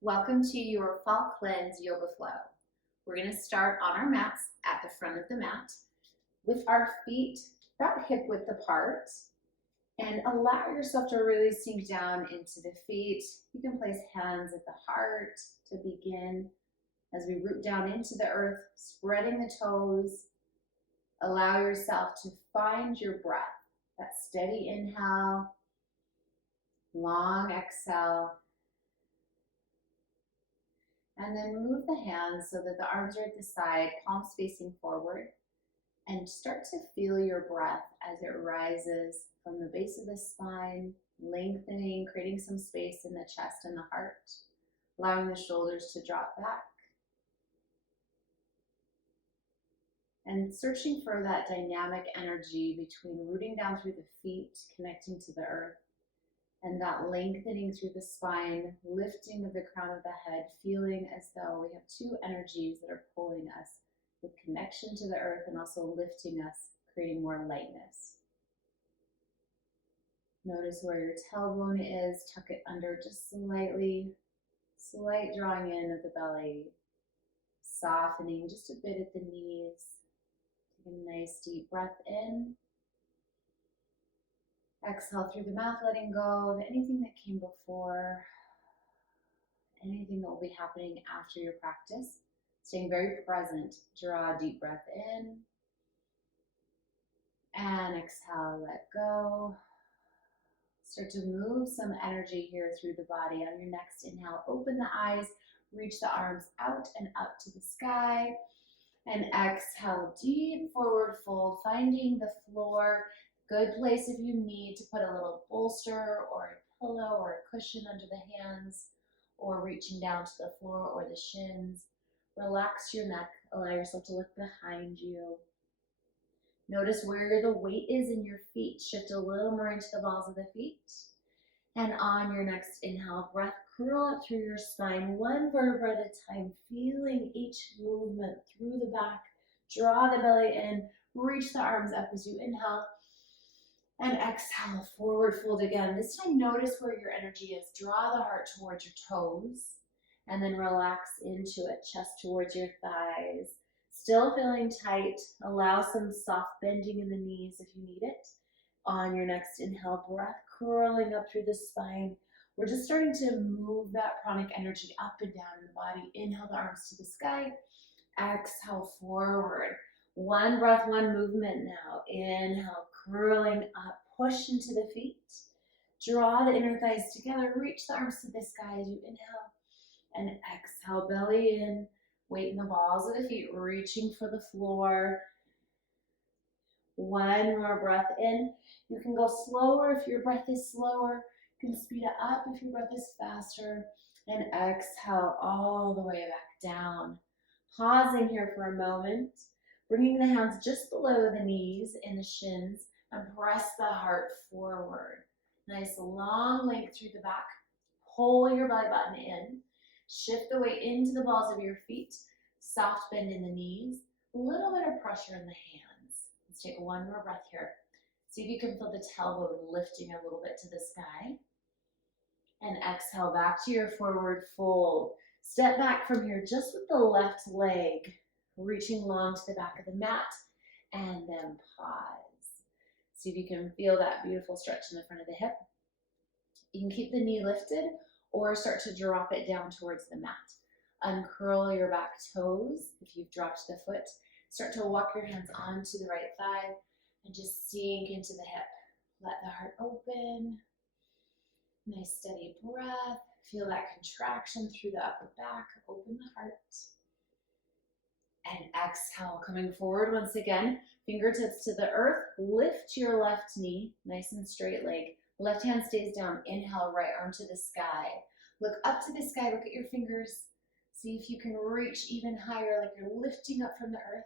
Welcome to your Fall Cleanse Yoga Flow. We're going to start on our mats at the front of the mat with our feet about hip width apart, and allow yourself to really sink down into the feet. You can place hands at the heart to begin as we root down into the earth, spreading the toes. Allow yourself to find your breath, that steady inhale, long exhale. And then move the hands so that the arms are at the side, palms facing forward. And start to feel your breath as it rises from the base of the spine, lengthening, creating some space in the chest and the heart, allowing the shoulders to drop back. And searching for that dynamic energy between rooting down through the feet, connecting to the earth, and that lengthening through the spine, lifting of the crown of the head, feeling as though we have two energies that are pulling us with connection to the earth and also lifting us, creating more lightness. Notice where your tailbone is, tuck it under just slightly, slight drawing in of the belly, softening just a bit at the knees. Take a nice deep breath in. Exhale through the mouth, letting go of anything that came before, anything that will be happening after your practice. Staying very present. Draw a deep breath in. And exhale, let go. Start to move some energy here through the body. On your next inhale, open the eyes, reach the arms out and up to the sky. And exhale, deep forward fold, finding the floor. Good place if you need to put a little bolster or a pillow or a cushion under the hands, or reaching down to the floor or the shins. Relax your neck, allow yourself to look behind you. Notice where the weight is in your feet. Shift a little more into the balls of the feet. And on your next inhale, breath curl up through your spine, one vertebra at a time, feeling each movement through the back. Draw the belly in, reach the arms up as you inhale. And exhale, forward fold again. This time, notice where your energy is. Draw the heart towards your toes, and then relax into it, chest towards your thighs. Still feeling tight. Allow some soft bending in the knees if you need it. On your next inhale, breath curling up through the spine. We're just starting to move that pranic energy up and down in the body. Inhale the arms to the sky. Exhale, forward. One breath, one movement now. Inhale, curling up, push into the feet. Draw the inner thighs together, reach the arms to the sky as you inhale. And exhale, belly in, weight in the balls of the feet, reaching for the floor. One more breath in. You can go slower if your breath is slower. You can speed it up if your breath is faster. And exhale all the way back down. Pausing here for a moment. Bringing the hands just below the knees and the shins, and press the heart forward. Nice long length through the back. Pull your belly button in. Shift the weight into the balls of your feet. Soft bend in the knees. A little bit of pressure in the hands. Let's take one more breath here. See if you can feel the tailbone lifting a little bit to the sky. And exhale back to your forward fold. Step back from here just with the left leg, reaching long to the back of the mat, and then pause. See if you can feel that beautiful stretch in the front of the hip. You can keep the knee lifted or start to drop it down towards the mat. Uncurl your back toes if you've dropped the foot. Start to walk your hands onto the right thigh and just sink into the hip. Let the heart open. Nice steady breath. Feel that contraction through the upper back. Open the heart. And exhale, coming forward once again. Fingertips to the earth. Lift your left knee, nice and straight leg. Left hand stays down. Inhale, right arm to the sky. Look up to the sky. Look at your fingers. See if you can reach even higher, like you're lifting up from the earth.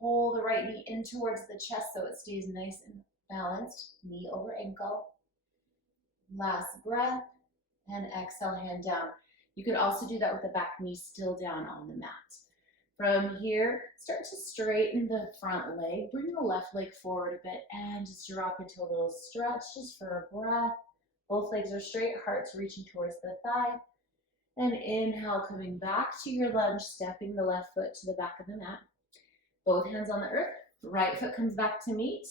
Pull the right knee in towards the chest so it stays nice and balanced. Knee over ankle. Last breath. And exhale, hand down. You could also do that with the back knee still down on the mat. From here, start to straighten the front leg. Bring the left leg forward a bit and just drop into a little stretch just for a breath. Both legs are straight, heart's reaching towards the thigh. And inhale, coming back to your lunge, stepping the left foot to the back of the mat. Both hands on the earth, right foot comes back to meet.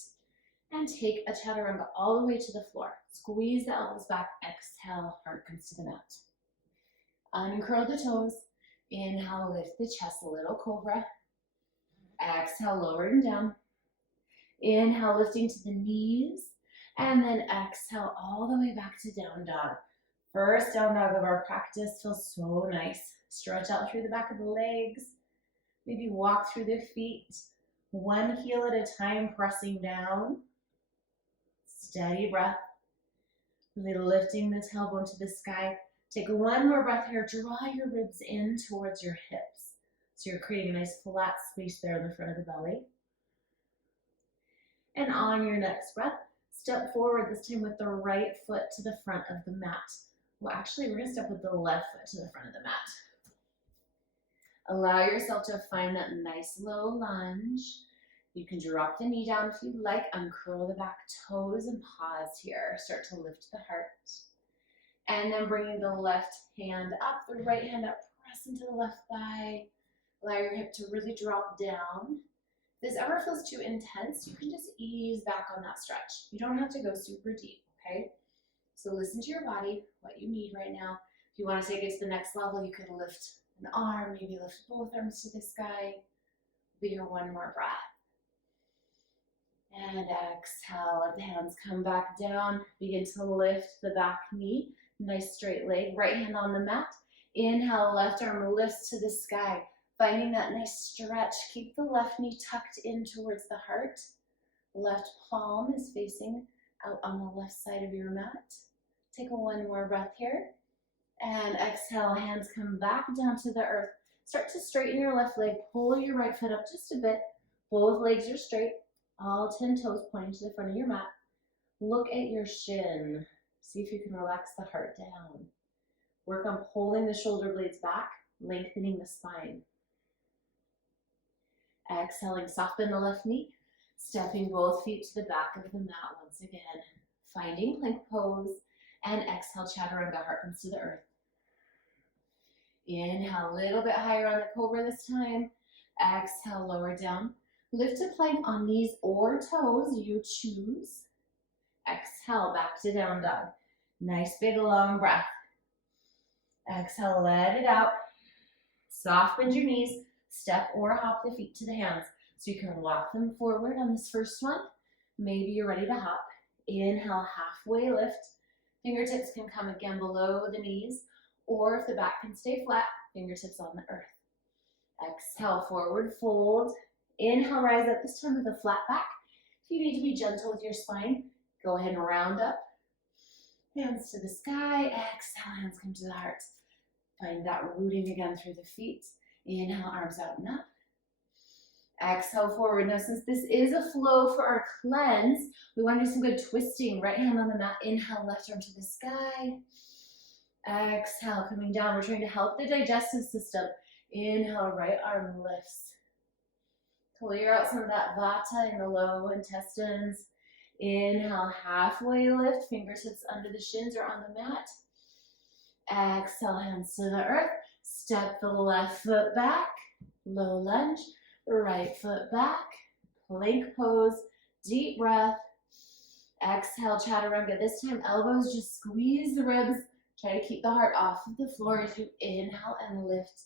And take a chaturanga all the way to the floor. Squeeze the elbows back, exhale, heart comes to the mat. Uncurl the toes. Inhale, lift the chest, a little cobra. Exhale, lowering down. Inhale, lifting to the knees. And then exhale all the way back to down dog. First down dog of our practice feels so nice. Stretch out through the back of the legs. Maybe walk through the feet. One heel at a time, pressing down. Steady breath. Really lifting the tailbone to the sky. Take one more breath here. Draw your ribs in towards your hips. So you're creating a nice flat space there in the front of the belly. And on your next breath, step forward, this time with the right foot to the front of the mat. Well, actually, we're going to step with the left foot to the front of the mat. Allow yourself to find that nice low lunge. You can drop the knee down if you'd like, uncurl the back toes and pause here. Start to lift the heart. And then bringing the left hand up, the right hand up, press into the left thigh. Allow your hip to really drop down. If this ever feels too intense, you can just ease back on that stretch. You don't have to go super deep, okay? So listen to your body, what you need right now. If you want to take it to the next level, you could lift an arm, maybe lift both arms to the sky. Be here one more breath. And exhale, let the hands come back down. Begin to lift the back knee. Nice straight leg, right hand on the mat. Inhale, left arm lifts to the sky. Finding that nice stretch. Keep the left knee tucked in towards the heart. Left palm is facing out on the left side of your mat. Take one more breath here. And exhale, hands come back down to the earth. Start to straighten your left leg. Pull your right foot up just a bit. Both legs are straight. All 10 toes pointing to the front of your mat. Look at your shin. See if you can relax the heart down. Work on pulling the shoulder blades back, lengthening the spine. Exhaling, soften the left knee. Stepping both feet to the back of the mat once again. Finding plank pose. And exhale, chaturanga, heart comes to the earth. Inhale, a little bit higher on the cobra this time. Exhale, lower down. Lift to plank on knees or toes, you choose. Exhale, back to down dog. Nice big long breath. Exhale, let it out. Soft bend your knees. Step or hop the feet to the hands. So you can walk them forward on this first one. Maybe you're ready to hop. Inhale, halfway lift. Fingertips can come again below the knees, or if the back can stay flat, fingertips on the earth. Exhale, forward fold. Inhale, rise up, this time with a flat back. If you need to be gentle with your spine, go ahead and round up. Hands to the sky. Exhale, hands come to the heart. Find that rooting again through the feet. Inhale, arms out and up. Exhale, forward. Now, since this is a flow for our cleanse, we want to do some good twisting. Right hand on the mat. Inhale, left arm to the sky. Exhale, coming down. We're trying to help the digestive system. Inhale, right arm lifts. Clear out some of that vata in the low intestines. Inhale, halfway lift. Fingertips under the shins or on the mat. Exhale, hands to the earth. Step the left foot back. Low lunge. Right foot back, plank pose, deep breath. Exhale, chaturanga. This time, elbows just squeeze the ribs. Try to keep the heart off of the floor as you inhale and lift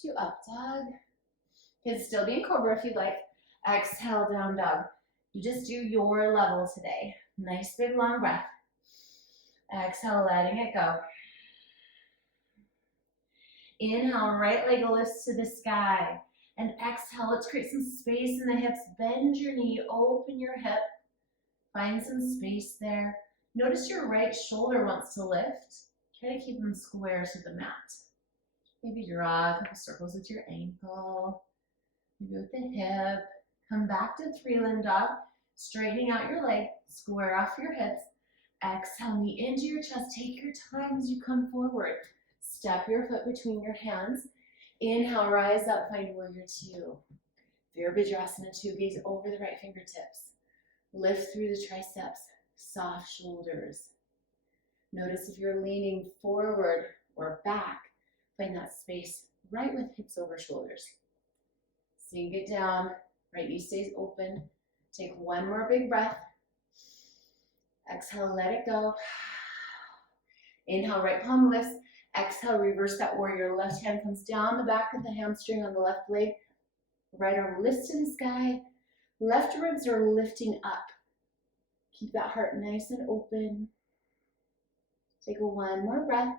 to up dog. You can still be in cobra if you'd like. Exhale, down dog. You just do your level today. Nice big long breath. Exhale, letting it go. Inhale, right leg lifts to the sky. And exhale, let's create some space in the hips. Bend your knee, open your hip. Find some space there. Notice your right shoulder wants to lift. Try to keep them square to the mat. Maybe draw a couple circles with your ankle. Maybe with the hip. Come back to three-limb dog. Straightening out your leg. Square off your hips. Exhale, knee into your chest. Take your time as you come forward. Step your foot between your hands. Inhale, rise up, find warrior two. Virabhadrasana 2, gaze over the right fingertips. Lift through the triceps, soft shoulders. Notice if you're leaning forward or back, Find that space right with hips over shoulders. Sink it down, right knee stays open. Take one more big breath. Exhale, let it go. Inhale, right palm lifts. Exhale, reverse that warrior. Left hand comes down the back of the hamstring on the left leg. Right arm lifts to the sky. Left ribs are lifting up. Keep that heart nice and open. Take one more breath.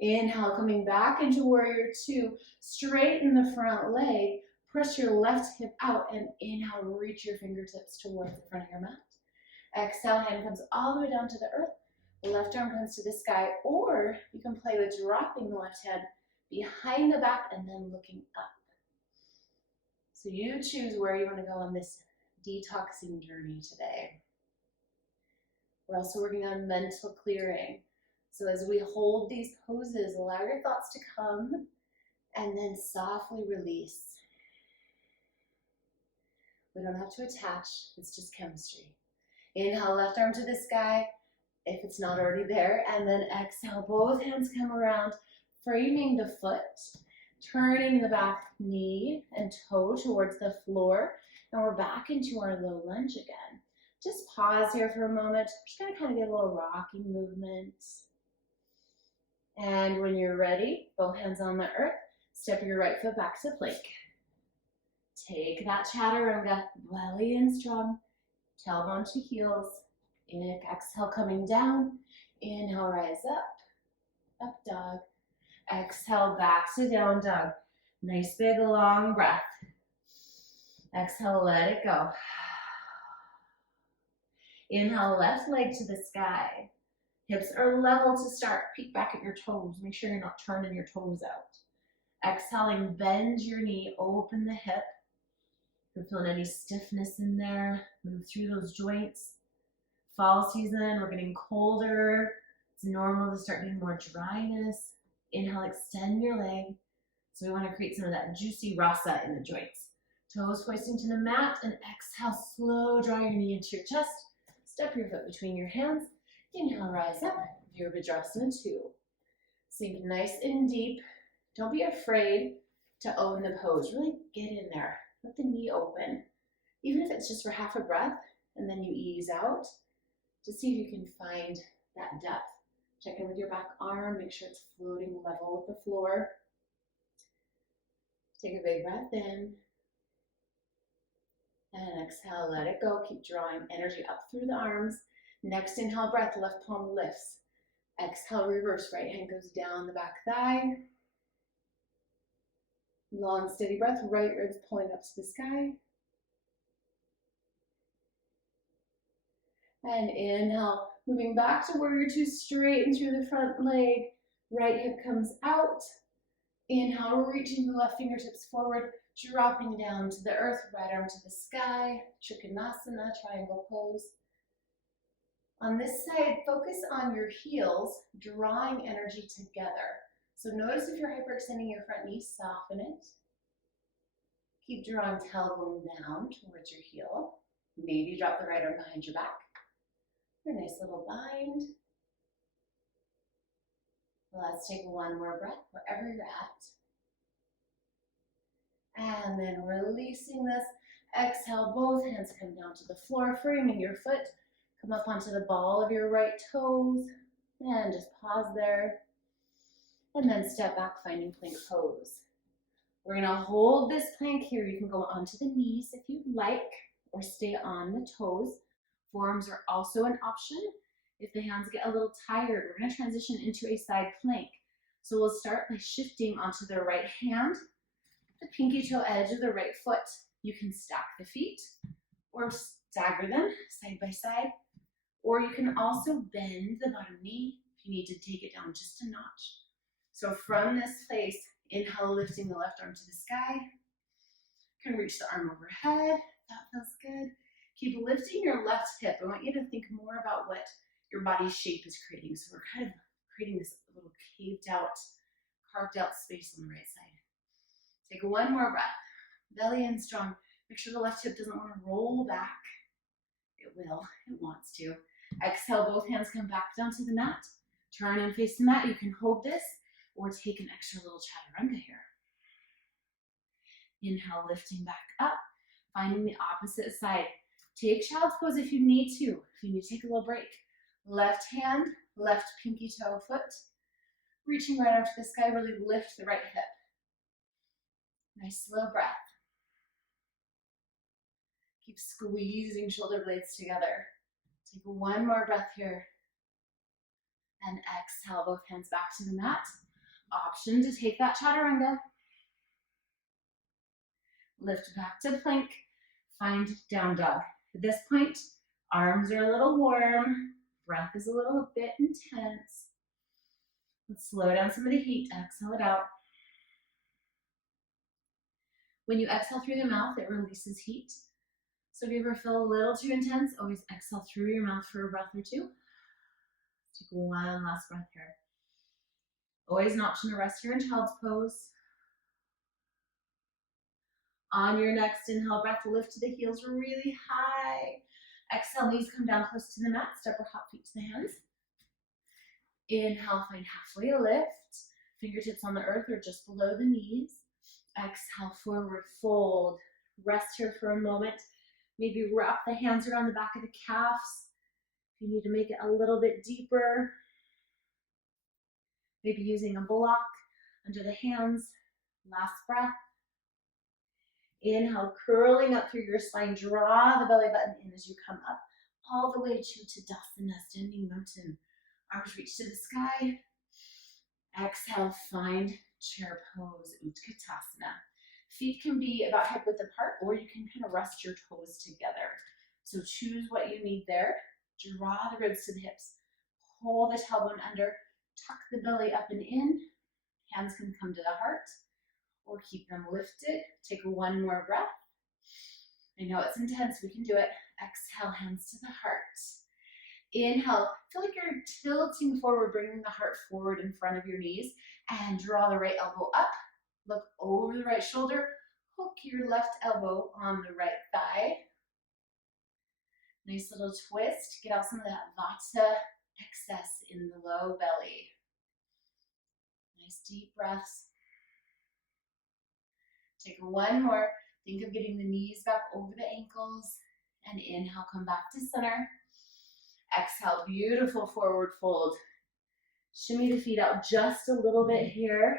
Inhale, coming back into warrior two. Straighten the front leg. Press your left hip out and inhale, reach your fingertips towards the front of your mat. Exhale, hand comes all the way down to the earth. Left arm comes to the sky, or you can play with dropping the left hand behind the back and then looking up. So you choose where you want to go on this detoxing journey today. We're also working on mental clearing. So as we hold these poses, allow your thoughts to come and then softly release. We don't have to attach, it's just chemistry. Inhale, left arm to the sky, if it's not already there, and then exhale, both hands come around, framing the foot, turning the back knee and toe towards the floor, and we're back into our low lunge again. Just pause here for a moment. We're just gonna kind of get a little rocking movement. And when you're ready, both hands on the earth, step your right foot back to plank. Take that chaturanga, belly in strong, tailbone to heels. Exhale, coming down. Inhale, rise up, up dog. Exhale, back to down dog. Nice big long breath. Exhale, let it go. Inhale, left leg to the sky. Hips are level to start. Peek back at your toes. Make sure you're not turning your toes out. Exhaling, bend your knee, open the hip. If you're feeling any stiffness in there, move through those joints. Fall season, we're getting colder. It's normal to start getting more dryness. Inhale, extend your leg. So we want to create some of that juicy rasa in the joints. Toes hoisting to the mat, and exhale, slow draw your knee into your chest. Step your foot between your hands. Inhale, rise up, Virabhadrasana 2. Sink nice and deep. Don't be afraid to own the pose. Really get in there. Let the knee open. Even if it's just for half a breath, and then you ease out, to see if you can find that depth. Check in with your back arm, make sure it's floating level with the floor. Take a big breath in. And exhale, let it go. Keep drawing energy up through the arms. Next inhale breath, left palm lifts. Exhale, reverse, right hand goes down the back thigh. Long, steady breath, right ribs pulling up to the sky. And inhale, moving back to warrior two, straighten through the front leg. Right hip comes out. Inhale, reaching the left fingertips forward, dropping down to the earth, right arm to the sky. Trikonasana, triangle pose. On this side, focus on your heels, drawing energy together. So notice if you're hyperextending your front knee, soften it. Keep drawing tailbone down towards your heel. Maybe drop the right arm behind your back. For a nice little bind. Let's take one more breath wherever you're at. And then releasing this. Exhale, both hands come down to the floor, framing your foot. Come up onto the ball of your right toes. And just pause there. And then step back, finding plank pose. We're gonna hold this plank here. You can go onto the knees if you'd like, or stay on the toes. Forearms are also an option. If the hands get a little tired, we're gonna transition into a side plank. So we'll start by shifting onto the right hand, the pinky toe edge of the right foot. You can stack the feet or stagger them side by side, or you can also bend the bottom knee if you need to take it down just a notch. So from this place, inhale, lifting the left arm to the sky. You can reach the arm overhead. That feels good. Keep lifting your left hip. I want you to think more about what your body shape is creating. So we're kind of creating this little caved out, carved out space on the right side. Take one more breath. Belly in strong. Make sure the left hip doesn't want to roll back. It will. It wants to. Exhale, both hands come back down to the mat. Turn and face the mat. You can hold this or take an extra little chaturanga here. Inhale, lifting back up, finding the opposite side. Take child's pose if you need to. If you need to take a little break. Left hand, left pinky toe foot. Reaching right out to the sky, really lift the right hip. Nice slow breath. Keep squeezing shoulder blades together. Take one more breath here. And exhale, both hands back to the mat. Option to take that chaturanga. Lift back to plank. Find down dog. At this point, arms are a little warm. Breath is a little bit intense. Let's slow down some of the heat. Exhale it out. When you exhale through the mouth, it releases heat. So if you ever feel a little too intense, always exhale through your mouth for a breath or two. Take one last breath here. Always an option to rest here in child's pose. On your next inhale breath, lift to the heels really high. Exhale, knees come down close to the mat. Step or hop feet to the hands. Inhale, find halfway lift. Fingertips on the earth or just below the knees. Exhale, forward fold. Rest here for a moment. Maybe wrap the hands around the back of the calves. If you need to make it a little bit deeper. Maybe using a block under the hands. Last breath. Inhale, curling up through your spine. Draw the belly button in as you come up. All the way to Tadasana, standing mountain. Arms reach to the sky. Exhale, find chair pose, Utkatasana. Feet can be about hip width apart, or you can kind of rest your toes together. So choose what you need there. Draw the ribs to the hips. Pull the tailbone under. Tuck the belly up and in. Hands can come to the heart, or keep them lifted. Take one more breath. I know it's intense. We can do it. Exhale, hands to the heart. Inhale, feel like you're tilting forward, bringing the heart forward in front of your knees, and draw the right elbow up. Look over the right shoulder. Hook your left elbow on the right thigh. Nice little twist. Get out some of that vata excess in the low belly. Nice deep breaths. Take one more. Think of getting the knees back over the ankles. And inhale, come back to center. Exhale, beautiful forward fold. Shimmy the feet out just a little bit here.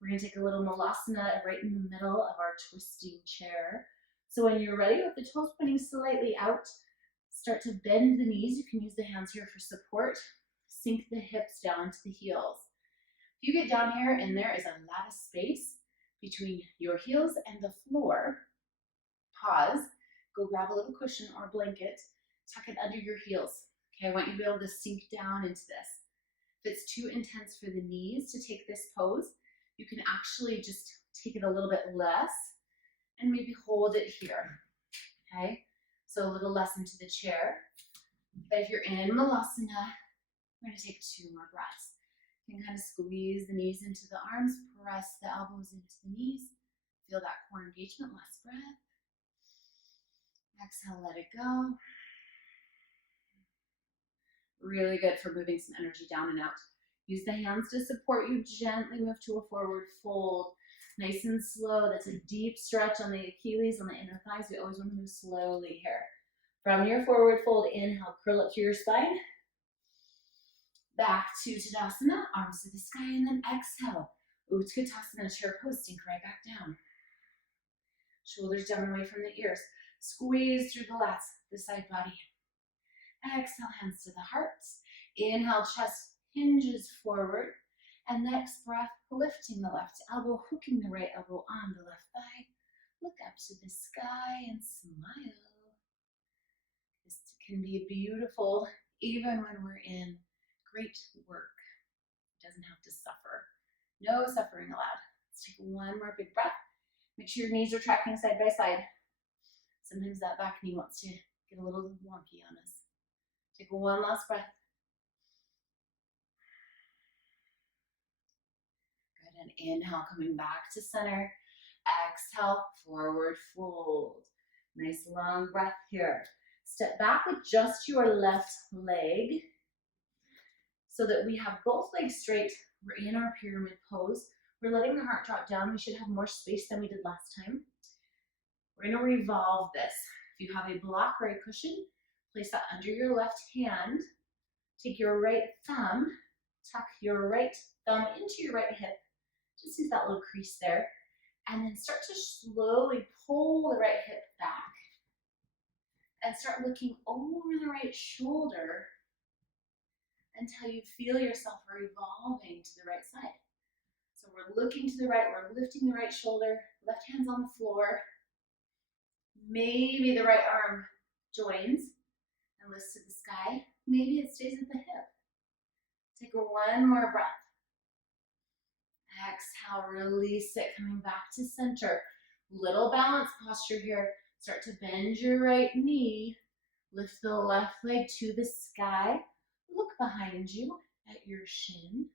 We're going to take a little malasana right in the middle of our twisting chair. So when you're ready, with the toes pointing slightly out, start to bend the knees. You can use the hands here for support. Sink the hips down to the heels. If you get down here and there is a lot of space between your heels and the floor, pause, go grab a little cushion or blanket, tuck it under your heels. Okay, I want you to be able to sink down into this. If it's too intense for the knees to take this pose, you can actually just take it a little bit less and maybe hold it here. Okay, so a little less into the chair. But if you're in Malasana, we're going to take 2 more breaths. You can kind of squeeze the knees into the arms, press the elbows into the knees. Feel that core engagement. Last breath. Exhale, let it go. Really good for moving some energy down and out. Use the hands to support you. Gently move to a forward fold. Nice and slow. That's a deep stretch on the Achilles, on the inner thighs. We always want to move slowly here. From your forward fold, inhale, curl up to your spine. Back to Tadasana, arms to the sky, and then exhale. Utkatasana, chair pose, sink right back down. Shoulders down away from the ears. Squeeze through the lats, the side body. Exhale, hands to the heart. Inhale, chest hinges forward. And next breath, lifting the left elbow, hooking the right elbow on the left thigh. Look up to the sky and smile. This can be beautiful even when we're in great work. It doesn't have to suffer. No suffering allowed. Let's take one more big breath. Make sure your knees are tracking side by side. Sometimes that back knee wants to get a little wonky on us. Take one last breath. Good, and inhale, coming back to center. Exhale, forward fold. Nice long breath here. Step back with just your left leg. so that we have both legs straight. We're in our pyramid pose. We're letting the heart drop down. We should have more space than we did last time. We're gonna revolve this. If you have a block or a cushion, place that under your left hand. Take your right thumb, tuck your right thumb into your right hip. Just use that little crease there. And then start to slowly pull the right hip back and start looking over the right shoulder until you feel yourself revolving to the right side. So we're looking to the right, we're lifting the right shoulder, left hand's on the floor. Maybe the right arm joins and lifts to the sky. Maybe it stays at the hip. Take one more breath. Exhale, release it, coming back to center. Little balance posture here. Start to bend your right knee. Lift the left leg to the sky. Look behind you at your shin.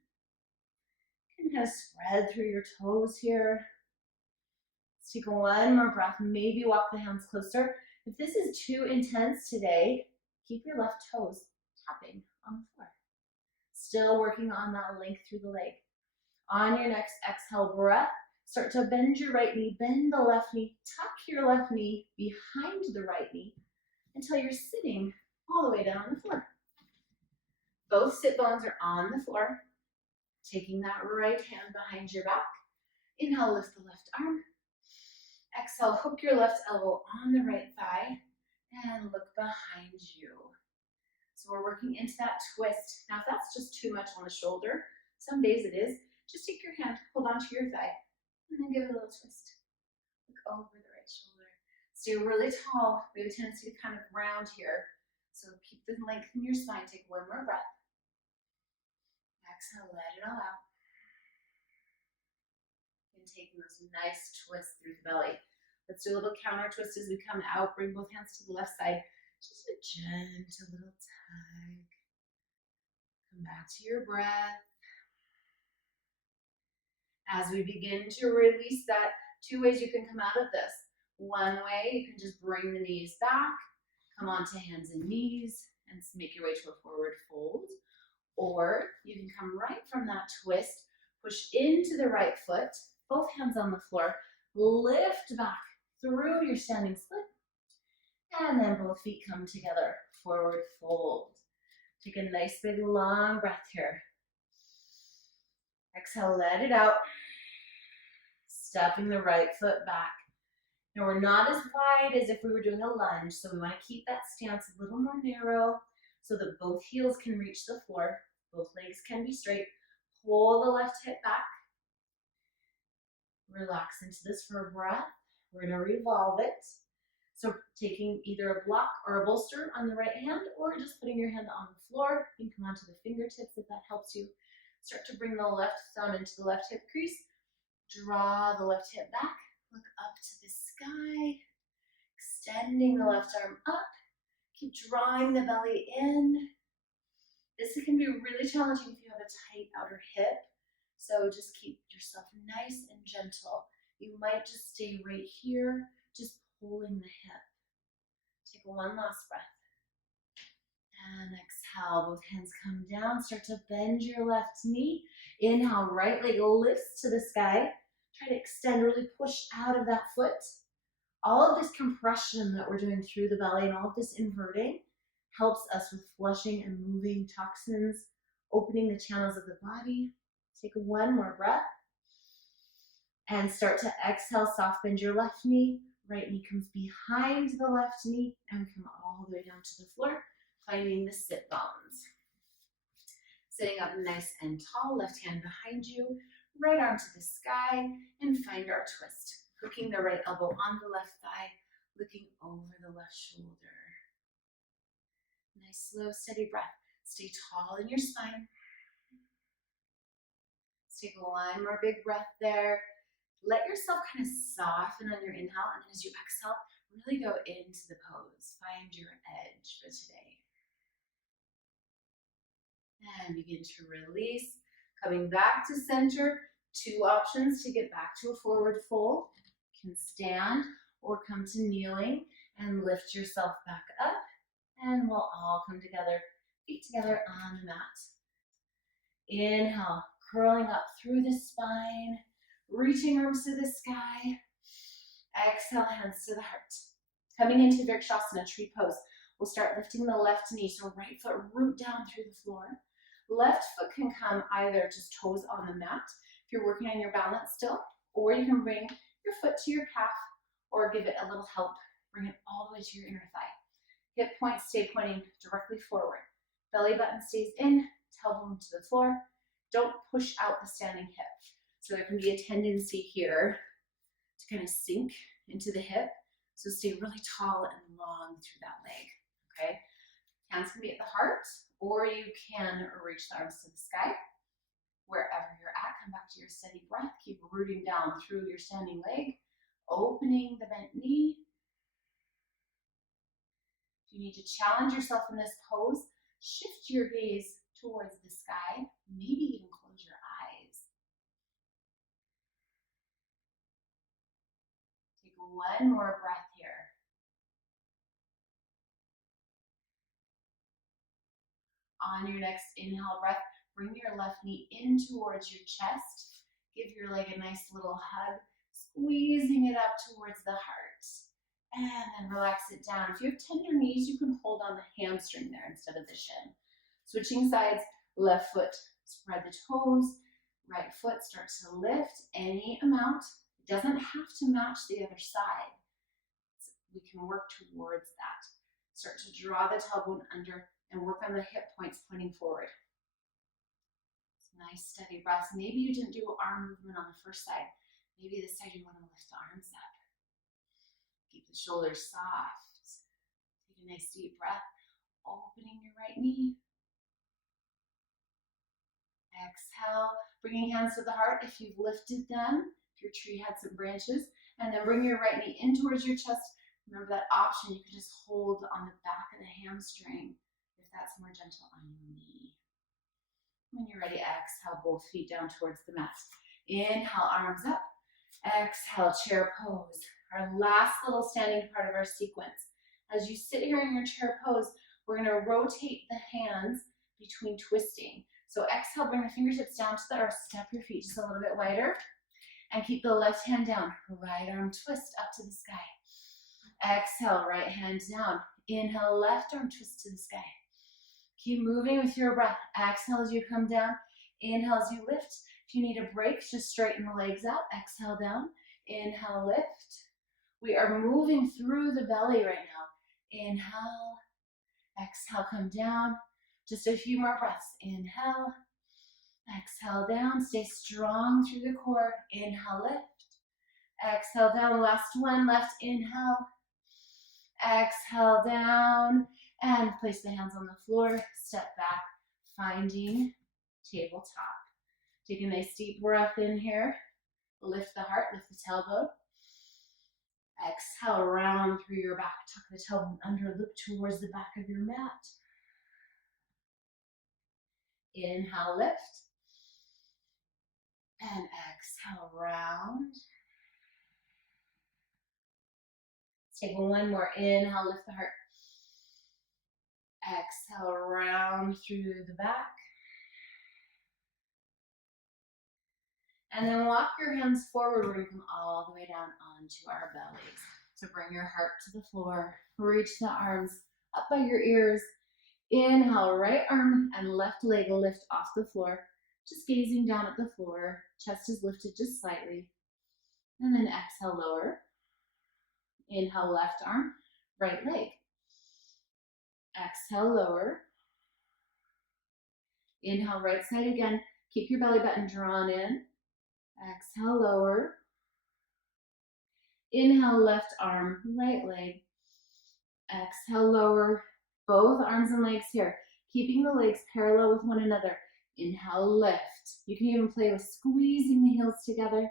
You can kind of spread through your toes here. Let's take one more breath. Maybe walk the hands closer. If this is too intense today, keep your left toes tapping on the floor. Still working on that length through the leg. On your next exhale breath, start to bend your right knee, bend the left knee, tuck your left knee behind the right knee until you're sitting all the way down on the floor. Both sit bones are on the floor. Taking that right hand behind your back. Inhale, lift the left arm. Exhale, hook your left elbow on the right thigh and look behind you. So we're working into that twist. Now, if that's just too much on the shoulder, some days it is, just take your hand, hold onto your thigh, and then give it a little twist. Look over the right shoulder. Stay really tall. We have a tendency to kind of round here. So keep the length in your spine. Take one more breath. Exhale, let it all out. And taking those nice twists through the belly. Let's do a little counter twist as we come out. Bring both hands to the left side. Just a gentle little tug. Come back to your breath. As we begin to release that, two ways you can come out of this. One way, you can just bring the knees back, come onto hands and knees, and make your way to a forward fold. Or you can come right from that twist, push into the right foot, both hands on the floor, lift back through your standing split, and then both feet come together, forward fold. Take a nice big long breath here. Exhale, let it out. Stepping the right foot back. Now we're not as wide as if we were doing a lunge, so we want to keep that stance a little more narrow so that both heels can reach the floor, both legs can be straight. Pull the left hip back. Relax into this for a breath. We're going to revolve it. So taking either a block or a bolster on the right hand, or just putting your hand on the floor. You can come onto the fingertips if that helps you. Start to bring the left thumb into the left hip crease. Draw the left hip back. Look up to the sky. Extending the left arm up. Keep drawing the belly in. This can be really challenging if you have a tight outer hip. So just keep yourself nice and gentle. You might just stay right here, just pulling the hip. Take one last breath. And exhale, both hands come down. Start to bend your left knee. Inhale, right leg lifts to the sky. Try to extend, really push out of that foot. All of this compression that we're doing through the belly and all of this inverting helps us with flushing and moving toxins, opening the channels of the body. Take one more breath. And start to exhale, soft bend your left knee. Right knee comes behind the left knee and come all the way down to the floor. Finding the sit bones. Sitting up nice and tall, left hand behind you, right arm to the sky, and find our twist. Hooking the right elbow on the left thigh, looking over the left shoulder. Nice, slow, steady breath. Stay tall in your spine. Let's take one more big breath there. Let yourself kind of soften on your inhale, and as you exhale, really go into the pose. Find your edge for today. And begin to release. Coming back to center, two options to get back to a forward fold. You can stand or come to kneeling and lift yourself back up. And we'll all come together, feet together on the mat. Inhale, curling up through the spine, reaching arms to the sky. Exhale, hands to the heart. Coming into Vrikshasana, tree pose. We'll start lifting the left knee, so right foot root down through the floor. Left foot can come either just toes on the mat, if you're working on your balance still, or you can bring your foot to your calf, or give it a little help. Bring it all the way to your inner thigh. Hip points stay pointing directly forward. Belly button stays in, tailbone to the floor. Don't push out the standing hip. So there can be a tendency here to kind of sink into the hip. So stay really tall and long through that leg, okay? Hands can be at the heart, or you can reach the arms to the sky. Wherever you're at, come back to your steady breath. Keep rooting down through your standing leg, opening the bent knee. If you need to challenge yourself in this pose, shift your gaze towards the sky, maybe even close your eyes. Take one more breath here. On your next inhale breath, bring your left knee in towards your chest. Give your leg a nice little hug, squeezing it up towards the heart. And then relax it down. If you have tender knees, you can hold on the hamstring there instead of the shin. Switching sides, left foot, spread the toes. Right foot starts to lift any amount. It doesn't have to match the other side. We can work towards that. Start to draw the tailbone under and work on the hip points pointing forward. Nice steady breaths. Maybe you didn't do arm movement on the first side. Maybe this side you want to lift the arms up. Keep the shoulders soft. Take a nice deep breath, opening your right knee. Exhale, bringing hands to the heart if you've lifted them, if your tree had some branches, and then bring your right knee in towards your chest. Remember that option, you can just hold on the back of the hamstring if that's more gentle on your knee. When you're ready, exhale, both feet down towards the mat. Inhale, arms up. Exhale, chair pose. Our last little standing part of our sequence. As you sit here in your chair pose, we're going to rotate the hands between twisting. So exhale, bring the fingertips down to the earth, step your feet just a little bit wider, and keep the left hand down. Right arm twist up to the sky. Exhale, right hand down. Inhale, left arm twist to the sky. Keep moving with your breath. Exhale as you come down. Inhale as you lift. If you need a break, just straighten the legs out. Exhale down. Inhale, lift. We are moving through the belly right now. Inhale. Exhale, come down. Just a few more breaths. Inhale. Exhale down. Stay strong through the core. Inhale, lift. Exhale down. Last one. Left inhale. Exhale down. And place the hands on the floor. Step back, finding tabletop. Take a nice deep breath in here. Lift the heart, lift the tailbone. Exhale, round through your back. Tuck the tailbone under, look towards the back of your mat. Inhale, lift. And exhale, round. Let's take one more. Inhale, lift the heart. Exhale, round through the back. And then walk your hands forward. We're going to come all the way down onto our bellies. So bring your heart to the floor. Reach the arms up by your ears. Inhale, right arm and left leg lift off the floor. Just gazing down at the floor. Chest is lifted just slightly. And then exhale, lower. Inhale, left arm, right leg. Exhale, lower. Inhale, right side again. Keep your belly button drawn in. Exhale, lower. Inhale, left arm, right leg. Exhale, lower. Both arms and legs here. Keeping the legs parallel with one another. Inhale, lift. You can even play with squeezing the heels together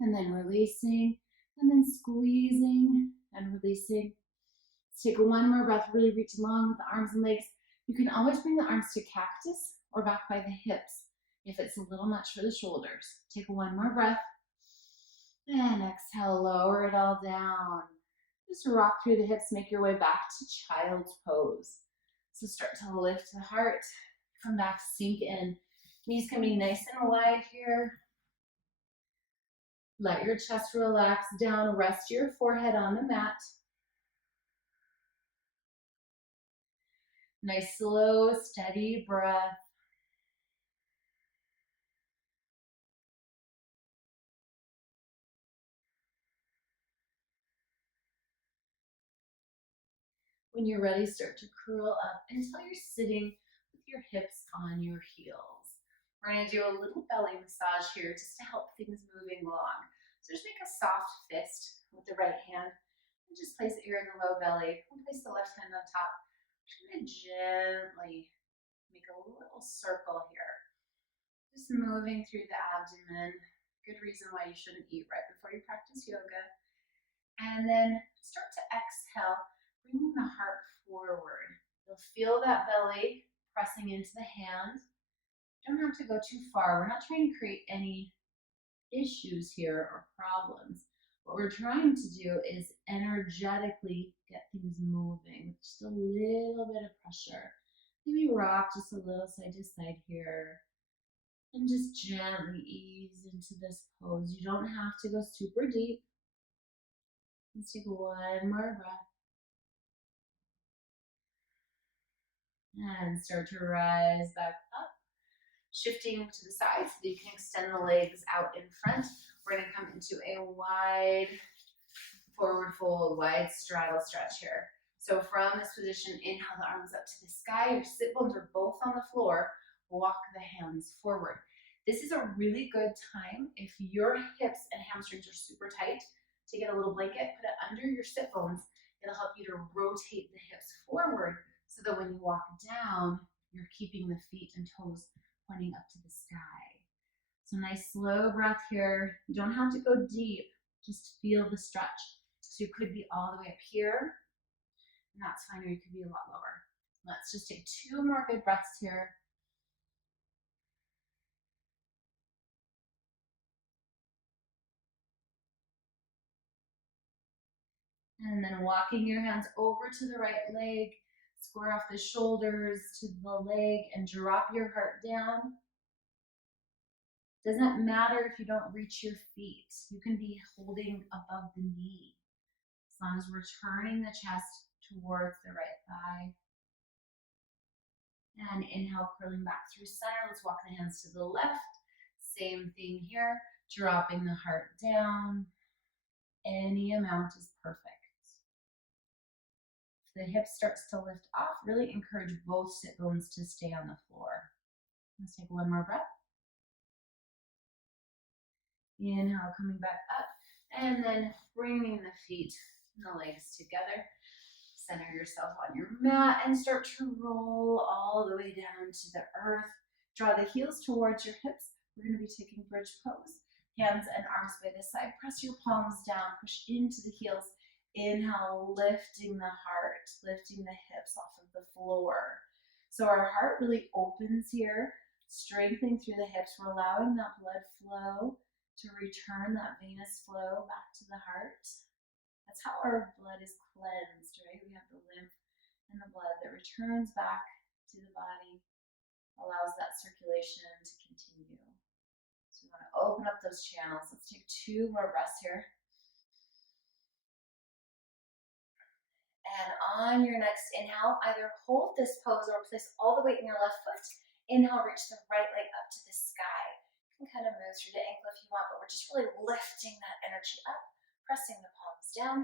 and then releasing and then squeezing and releasing. Let's take one more breath. Really reach long with the arms and legs. You can always bring the arms to cactus or back by the hips if it's a little much for the shoulders. Take one more breath. And exhale, lower it all down. Just rock through the hips, make your way back to child's pose. So start to lift the heart, come back, sink in. Knees can be nice and wide here. Let your chest relax down. Rest your forehead on the mat. Nice, slow, steady breath. When you're ready, start to curl up until you're sitting with your hips on your heels. We're going to do a little belly massage here just to help things moving along. So just make a soft fist with the right hand and just place it here in the low belly. And place the left hand on top. Just going to gently make a little circle here. Just moving through the abdomen. Good reason why you shouldn't eat right before you practice yoga. And then start to exhale, bringing the heart forward. You'll feel that belly pressing into the hand. You don't have to go too far. We're not trying to create any issues here or problems. What we're trying to do is energetically get things moving with just a little bit of pressure. Maybe rock just a little side to side here. And just gently ease into this pose. You don't have to go super deep. Let's take one more breath. And start to rise back up. Shifting to the side so that you can extend the legs out in front. We're going to come into a wide forward fold, wide straddle stretch here. So from this position, inhale the arms up to the sky. Your sit bones are both on the floor. Walk the hands forward. This is a really good time if your hips and hamstrings are super tight to get a little blanket, put it under your sit bones. It'll help you to rotate the hips forward so that when you walk down, you're keeping the feet and toes pointing up to the sky. So nice slow breath here. You don't have to go deep, just feel the stretch. So you could be all the way up here, and that's fine, or you could be a lot lower. Let's just take 2 more good breaths here. And then walking your hands over to the right leg, square off the shoulders to the leg, and drop your heart down. Doesn't matter if you don't reach your feet. You can be holding above the knee. As long as we're turning the chest towards the right thigh. And inhale, curling back through center. Let's walk the hands to the left. Same thing here, dropping the heart down. Any amount is perfect. If the hip starts to lift off, really encourage both sit bones to stay on the floor. Let's take one more breath. Inhale, coming back up, and then bringing the feet and the legs together. Center yourself on your mat and start to roll all the way down to the earth. Draw the heels towards your hips. We're going to be taking bridge pose. Hands and arms by the side. Press your palms down. Push into the heels. Inhale, lifting the heart, lifting the hips off of the floor. So our heart really opens here, strengthening through the hips. We're allowing that blood flow to return that venous flow back to the heart. That's how our blood is cleansed, right? We have the lymph and the blood that returns back to the body, allows that circulation to continue. So we want to open up those channels. Let's take 2 more breaths here. And on your next inhale, either hold this pose or place all the weight in your left foot. Inhale, reach the right leg up to the sky. You can kind of move through the ankle if you want, but we're just really lifting that energy up, pressing the palms down.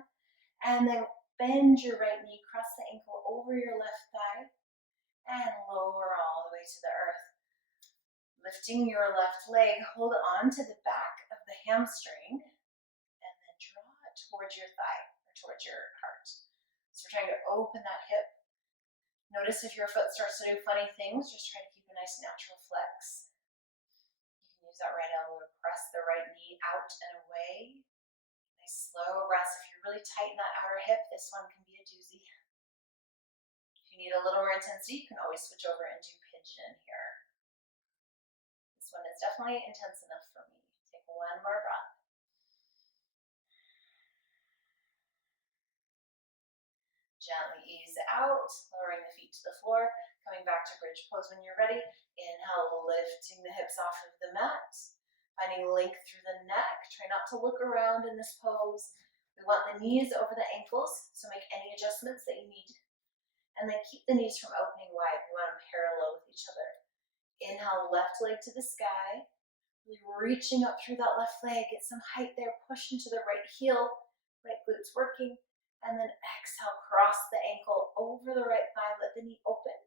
And then bend your right knee, cross the ankle over your left thigh, and lower all the way to the earth. Lifting your left leg, hold on to the back of the hamstring, and then draw it towards your thigh, or towards your heart. So we're trying to open that hip. Notice if your foot starts to do funny things, just try to keep a nice natural flex. You can use that right elbow to press the right knee out and away. Nice slow breaths. If you're really tight in that outer hip, this one can be a doozy. If you need a little more intensity, you can always switch over and do pigeon here. This one is definitely intense enough for me. Take one more breath. Gently ease out, lowering the feet to the floor, coming back to bridge pose when you're ready. Inhale, lifting the hips off of the mat, finding length through the neck. Try not to look around in this pose. We want the knees over the ankles, so make any adjustments that you need. And then keep the knees from opening wide. We want them parallel with each other. Inhale, left leg to the sky. Really reaching up through that left leg. Get some height there. Push into the right heel. Right glutes working. And then exhale, cross the ankle over the right thigh. Let the knee open.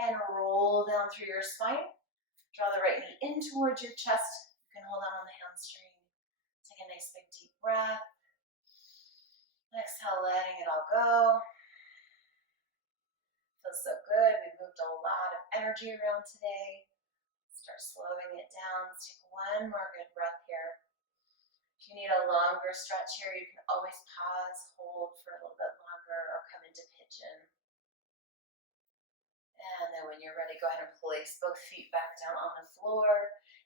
And roll down through your spine. Draw the right knee in towards your chest. You can hold on the hamstring. Take a nice big deep breath. Exhale, letting it all go. Feels so good. We've moved a lot of energy around today. Start slowing it down. Let's take one more good breath here. If you need a longer stretch here, you can always pause, hold for a little bit longer, or come into pigeon. And then when you're ready, go ahead and place both feet back down on the floor.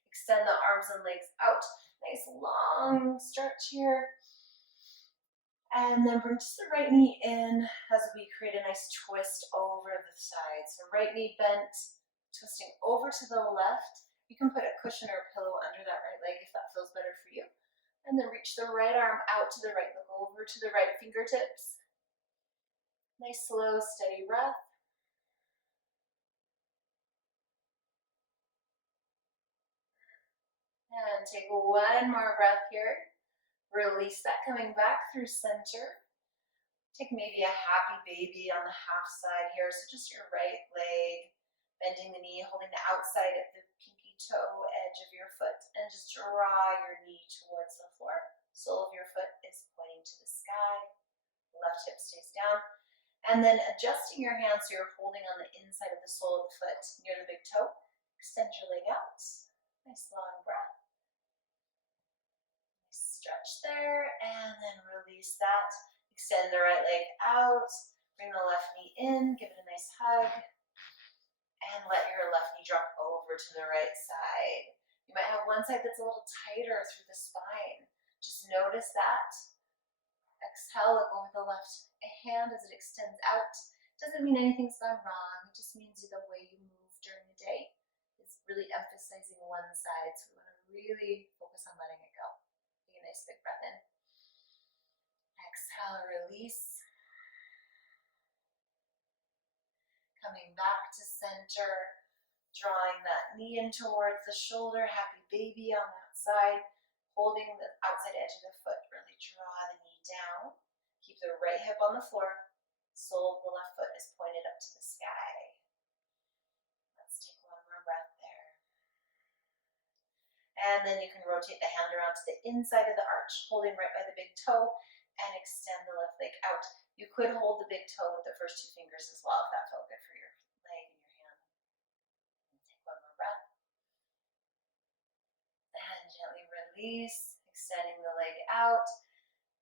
Extend the arms and legs out. Nice long stretch here. And then bring just the right knee in as we create a nice twist over the side. So right knee bent, twisting over to the left. You can put a cushion or a pillow under that right leg if that feels better for you. And then reach the right arm out to the right, look over to the right fingertips. Nice, slow, steady breath. And take one more breath here. Release that, coming back through center. Take maybe a happy baby on the half side here. So just your right leg, bending the knee, holding the outside of the pinky toe edge of your foot, and just draw your knee towards the floor. Sole of your foot is pointing to the sky. Left hip stays down. And then adjusting your hands so you're holding on the inside of the sole of the foot near the big toe. Extend your leg out. Nice long breath. Stretch there, and then release that. Extend the right leg out, bring the left knee in, give it a nice hug, and let your left knee drop over to the right side. You might have one side that's a little tighter through the spine. Just notice that. Exhale, look over the left hand as it extends out. Doesn't mean anything's gone wrong, it just means the way you move during the day is really emphasizing one side, so we want to really focus on letting it go. Nice big breath in. Exhale, release. Coming back to center, drawing that knee in towards the shoulder, happy baby on that side, holding the outside edge of the foot, really draw the knee down. Keep the right hip on the floor, sole of the left foot is pointed up to the sky. Let's take one more breath there. And then you can rotate the hand around to the inside of the arch, holding right by the big toe, and extend the left leg out. You could hold the big toe with the first two fingers as well if that felt good for your leg and your hand. And take one more breath. And gently release, extending the leg out.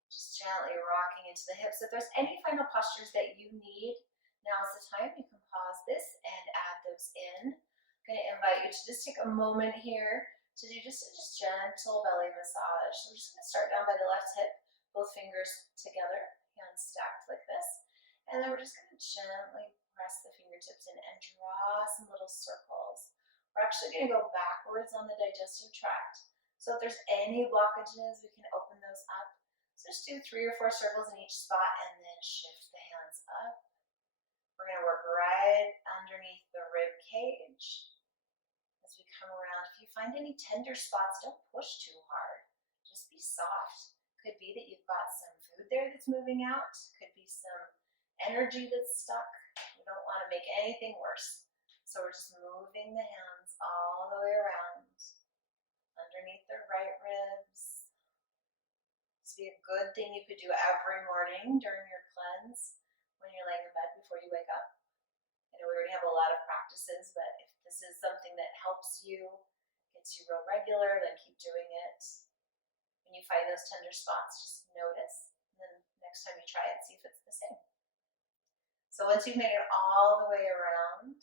Just gently rocking into the hips. If there's any final postures that you need, now is the time. You can pause this and add those in. I'm going to invite you to just take a moment here to do just a gentle belly massage. So we're just going to start down by the left hip, both fingers together, hands stacked like this. And then we're just going to gently press the fingertips in and draw some little circles. We're actually going to go backwards on the digestive tract. So if there's any blockages, we can open those up. So just do 3 or 4 circles in each spot and then shift the hands up. We're going to work right underneath the rib cage. As we come around, if you find any tender spots, don't push too hard. Just be soft. Could be that you've got some food there that's moving out. Could be some energy that's stuck. We don't want to make anything worse. So we're just moving the hands all the way around. Underneath the right ribs. This would be a good thing you could do every morning during your cleanse when you're laying in bed before you wake up. I know we already have a lot of practices, but if this is something that helps you, gets you real regular, then keep doing it. When you find those tender spots, just notice, and then next time you try it, see if it's the same. So once you've made it all the way around,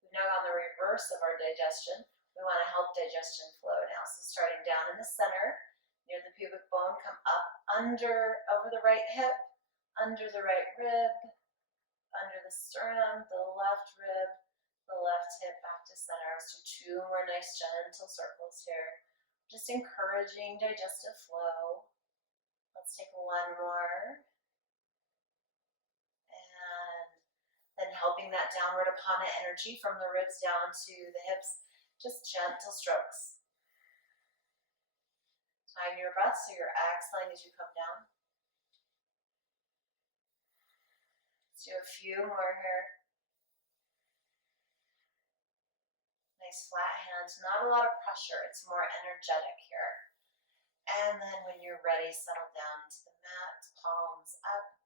we've now gone the reverse of our digestion. We want to help digestion flow now. So starting down in the center, near the pubic bone, come up over the right hip, under the right rib, under the sternum, the left rib, the left hip back to center. Let's do 2 more nice gentle circles here. Just encouraging digestive flow. Let's take 1 more. And then helping that downward apana energy from the ribs down to the hips. Just gentle strokes. Time your breath so you're exhaling as you come down. Let's do a few more here. Nice flat hand, not a lot of pressure, it's more energetic here. And then when you're ready, settle down into the mat, palms up,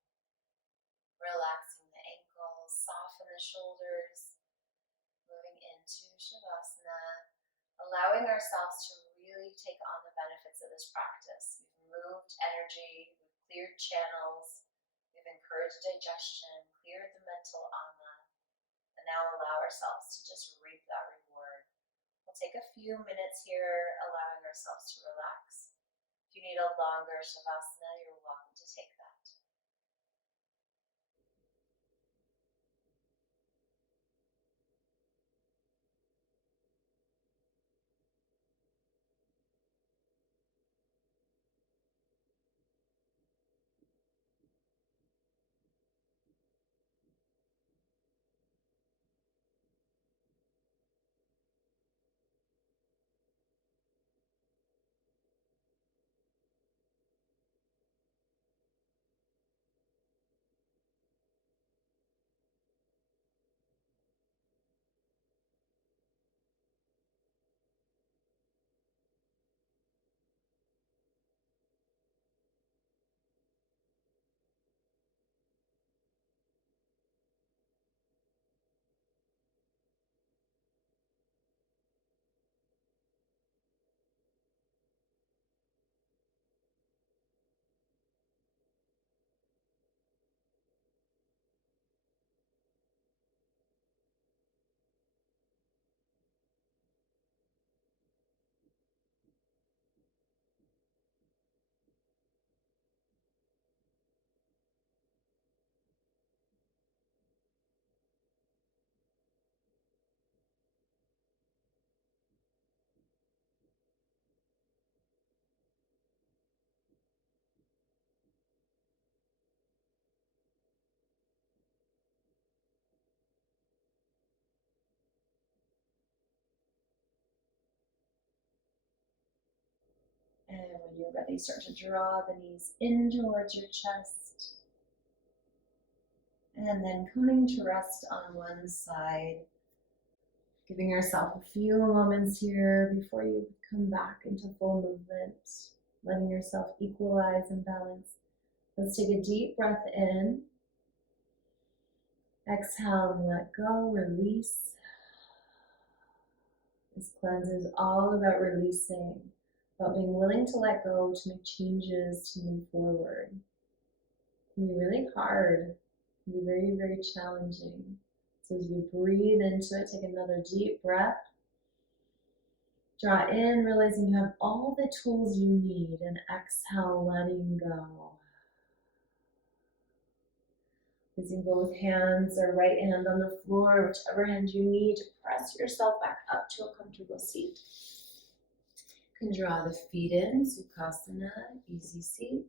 relaxing the ankles, soften the shoulders, moving into Shavasana, allowing ourselves to really take on the benefits of this practice. We've moved energy, we've cleared channels, we've encouraged digestion, cleared the mental ama, and now allow ourselves to just reap that reward. We'll take a few minutes here, allowing ourselves to relax. If you need a longer Shavasana, you're welcome to take that. And when you're ready, start to draw the knees in towards your chest. And then coming to rest on one side. Giving yourself a few moments here before you come back into full movement. Letting yourself equalize and balance. Let's take a deep breath in. Exhale and let go, release. This cleanse is all about releasing, about being willing to let go, to make changes, to move forward. It can be really hard, it can be very, very challenging. So as we breathe into it, take another deep breath. Draw in, realizing you have all the tools you need, and exhale, letting go. Using both hands or right hand on the floor, whichever hand you need to press yourself back up to a comfortable seat. You can draw the feet in, Sukhasana, easy seat.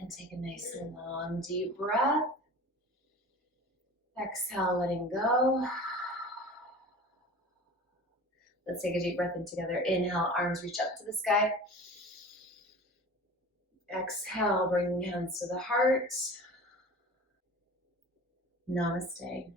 And take a nice long deep breath. Exhale, letting go. Let's take a deep breath in together. Inhale, arms reach up to the sky. Exhale, bringing hands to the heart. Namaste.